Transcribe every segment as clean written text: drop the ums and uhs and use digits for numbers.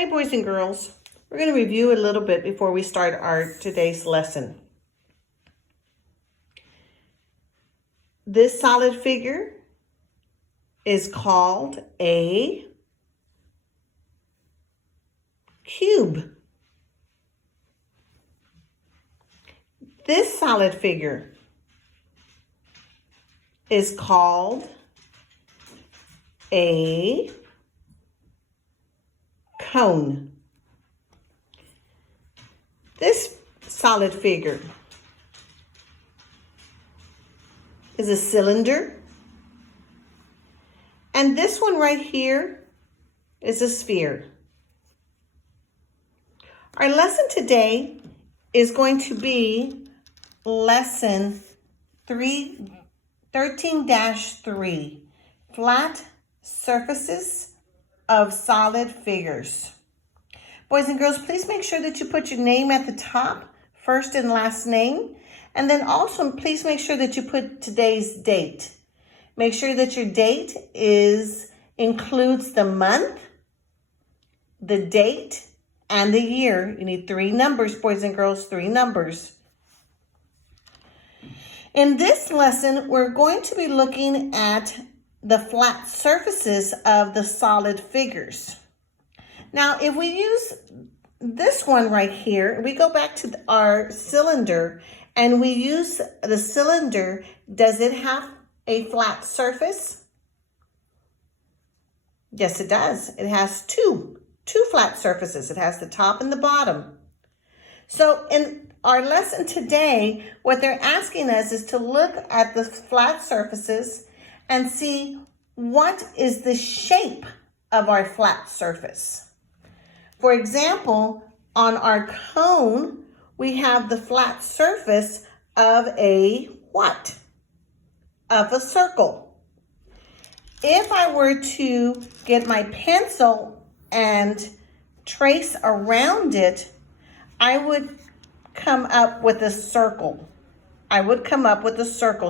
Hi, boys and girls. We're going to review a little bit before we start our today's lesson. This solid figure is called a cube. This solid figure is called a cone. This solid figure is a cylinder. And this one right here is a sphere. Our lesson today is going to be lesson 13-3, flat surfaces of solid figures. Boys and girls, please make sure that you put your name at the top, first and last name. And then also, please make sure that you put today's date. Make sure that your date includes the month, the date, and the year. You need 3 numbers, boys and girls, 3 numbers. In this lesson, we're going to be looking at the flat surfaces of the solid figures. Now, if we use this one right here, we go back to our cylinder and we use the cylinder. Does it have a flat surface? Yes, it does. It has two flat surfaces. It has the top and the bottom. So in our lesson today, what they're asking us is to look at the flat surfaces and see what is the shape of our flat surface. For example, on our cone, we have the flat surface of a what? Of a circle. If I were to get my pencil and trace around it, I would come up with a circle.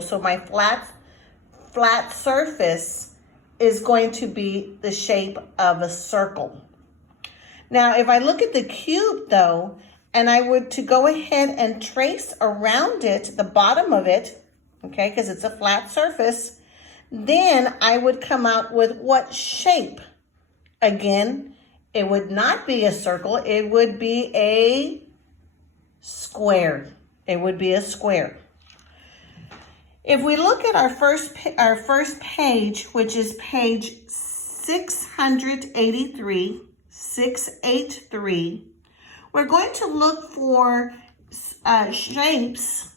So my flat surface is going to be the shape of a circle. Now, if I look at the cube though, and I were to go ahead and trace around it, the bottom of it, okay, because it's a flat surface, then I would come out with what shape? Again, it would not be a circle, it would be a square. It would be a square. If we look at our first page, which is page 683, 683, we're going to look for shapes.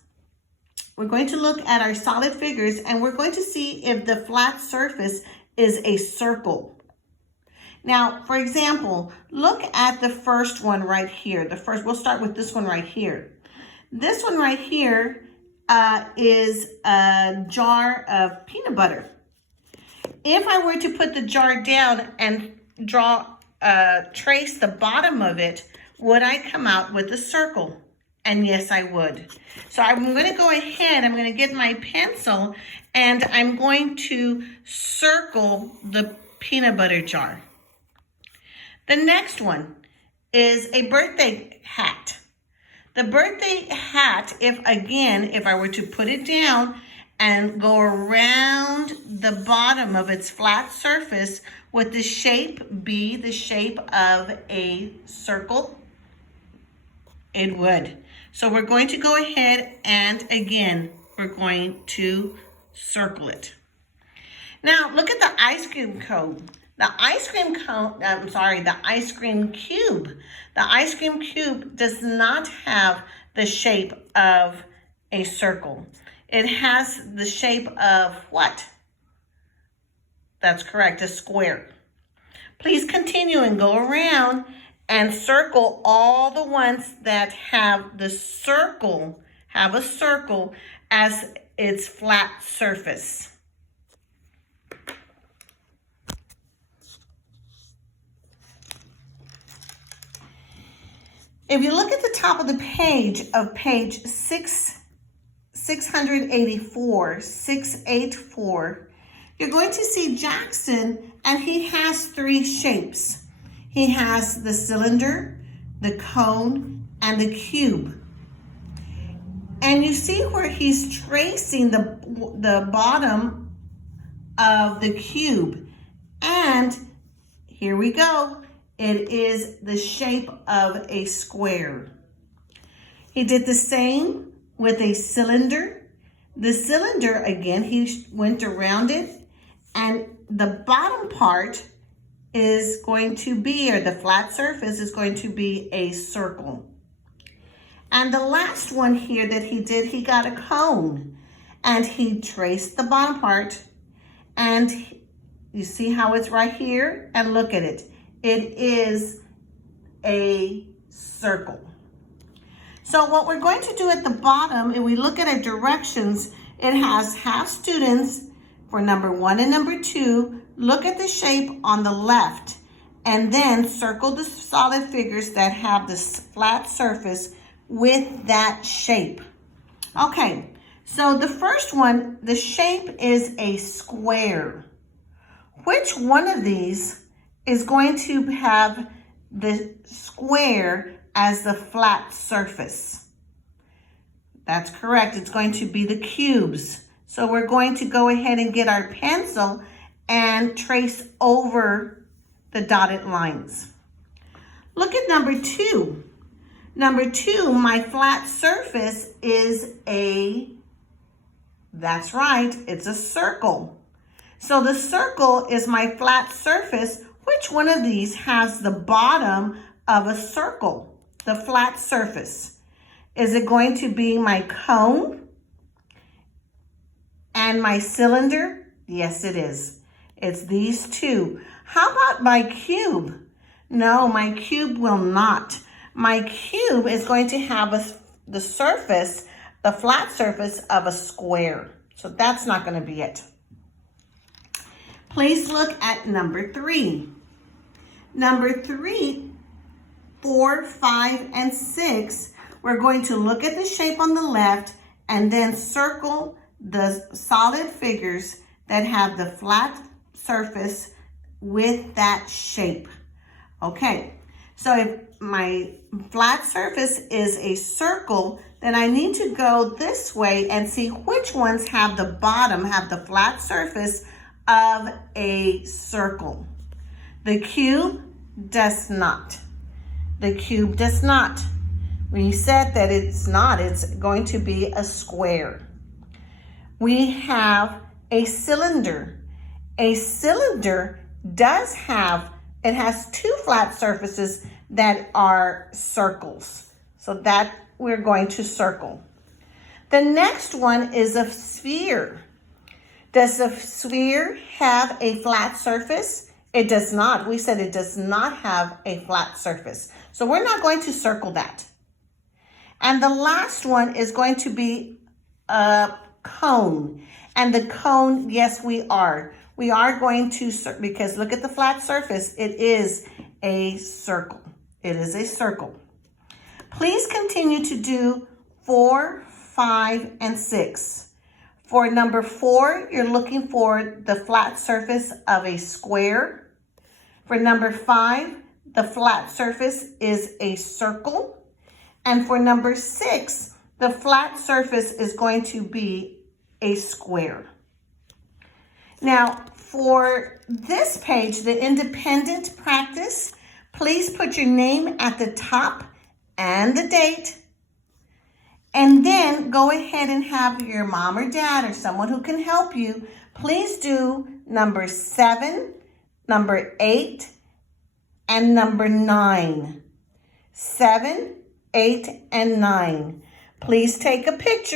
We're going to look at our solid figures and we're going to see if the flat surface is a circle. Now, for example, look at the first one right here. We'll start with this one right here. This one right here is a jar of peanut butter. If I were to put the jar down and trace the bottom of it, would I come out with a circle? And yes, I would. So I'm going to go ahead, I'm going to get my pencil, and I'm going to circle the peanut butter jar. The next one is a birthday hat. The birthday hat, if I were to put it down and go around the bottom of its flat surface, would the shape be the shape of a circle? It would. So we're going to go ahead and again, we're going to circle it. Now look at the ice cream cone. The ice cream cube. The ice cream cube does not have the shape of a circle. It has the shape of what? That's correct, a square. Please continue and go around and circle all the ones that have a circle as its flat surface. If you look at the top of the page of page 684, you're going to see Jackson, and he has 3 shapes. He has the cylinder, the cone, and the cube. And you see where he's tracing the bottom of the cube. And here we go. It is the shape of a square. He did the same with a cylinder. The cylinder, again, he went around it, and the bottom part is going to be, or the flat surface is going to be a circle. And the last one here that he did, he got a cone, and he traced the bottom part, and you see how it's right here? And look at it. It is a circle. So what we're going to do at the bottom, if we look at our directions, it has have students for number 1 and number 2, look at the shape on the left, and then circle the solid figures that have the flat surface with that shape. Okay, so the first one, the shape is a square. Which one of these is going to have the square as the flat surface? That's correct. It's going to be the cubes. So we're going to go ahead and get our pencil and trace over the dotted lines. Look at number 2. Number 2, my flat surface is that's right, it's a circle. So the circle is my flat surface. Which one of these has the bottom of a circle, the flat surface? Is it going to be my cone and my cylinder? Yes, it is. It's these two. How about my cube? No, my cube will not. My cube is going to have the surface, the flat surface of a square. So that's not going to be it. Please look at number 3. Number 3, 4, 5, and 6, we're going to look at the shape on the left and then circle the solid figures that have the flat surface with that shape. Okay, so if my flat surface is a circle, then I need to go this way and see which ones have the bottom, have the flat surface of a circle. The cube does not. The cube does not. We said that it's not. It's going to be a square. We have a cylinder. A cylinder does have, it has 2 flat surfaces that are circles. So that we're going to circle. The next one is a sphere. Does a sphere have a flat surface? It does not. We said it does not have a flat surface. So we're not going to circle that. And the last one is going to be a cone. And the cone, yes, we are. We are going to, because look at the flat surface. It is a circle. It is a circle. Please continue to do 4, 5, and 6. For number 4, you're looking for the flat surface of a square. For number 5, the flat surface is a circle. And for number 6, the flat surface is going to be a square. Now, for this page, the independent practice, please put your name at the top and the date. And then go ahead and have your mom or dad or someone who can help you. Please do number 7, number 8, and number 9. 7, 8, and 9. Please take a picture.